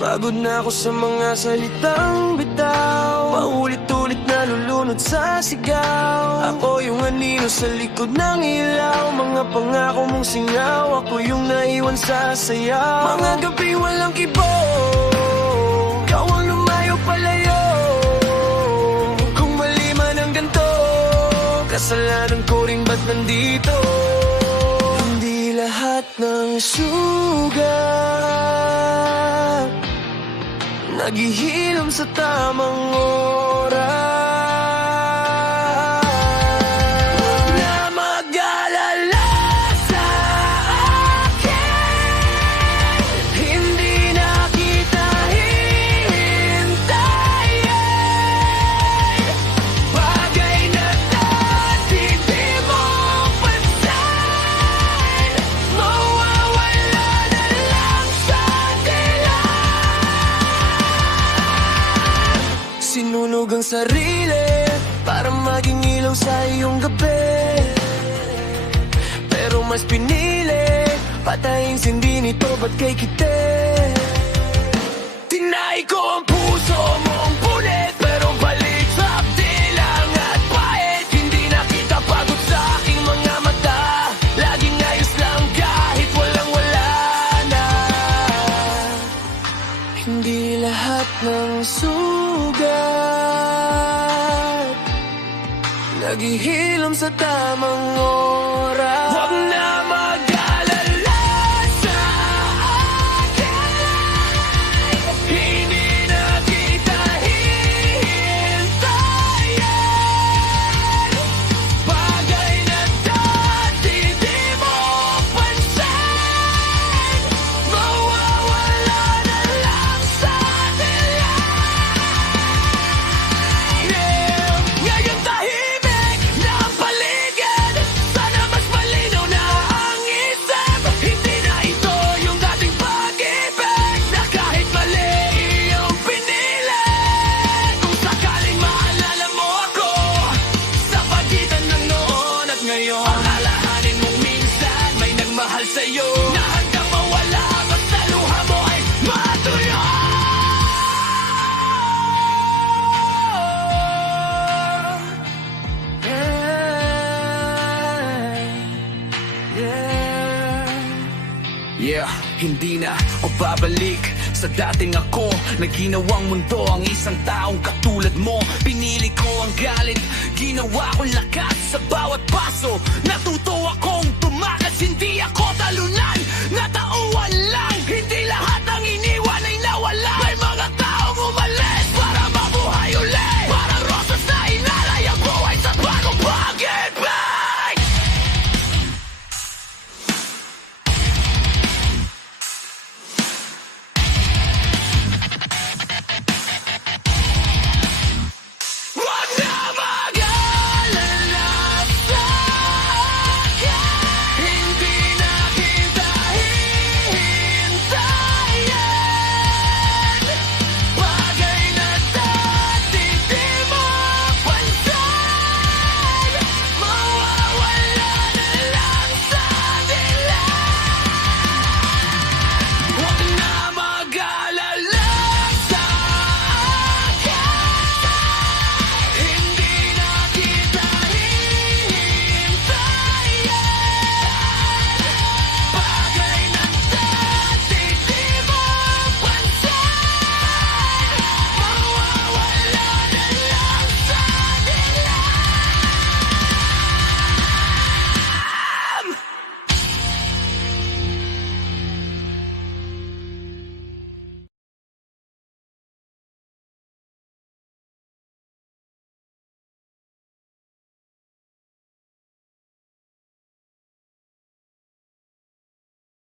Pagod na ako sa mga salitang bitaw, paulit-ulit na lulunod sa sigaw. Ako yung anino sa likod ng ilaw, mga pangako mong singaw, ako yung naiwan sa sayaw. Mga gabi walang kibo, ikaw ang lumayo palayo. Kung mali man ang ganito, kasalanan ko rin ba't nandito? Hindi lahat ng sugat naghihilom sa tamang oras. Huwag na mag-alala sa akin, hindi na kita hihintayin. Bagay na dati di mo pansin, mawawala na lang sa dilim. Sinunog ang sarili para maging ilaw sa iyong gabi, pero mas pinili patayin sindi nito, ba't kay kite? Tinay ko ang puso mong punit, pero balik sa lang at pait. Hindi na kita pagod sa aking mga mata, laging ayos lang kahit walang wala na. Hindi lahat ng sugat naghihilom sa tamang oras. Huwag na mag-alala sa akin, hindi na kita hihintayin. Bagay na dati di mo pansin, mawawala na lang sa dilim. Ngayon tahimik na ang paligid, sana mas malinaw na ang isip. Hindi na ito yung dating pag-ibig na kahit mali iyong pinili. Kung sakaling maalala mo ako sa pagitan ng noon at ngayon, alalahanin mong minsan may nagmahal sa'yo na hanggang mawala basta luha mo ay matuyo. Yeah, hindi na o babalik sa dating ako na ginawang mundo ang isang taong katulad mo. Pinili ko ang galit, ginawa ko lakas sa bawat paso. Natuto akong tumakas, hindi ako talunan. Natauan lang, hindi lahat ang iniwan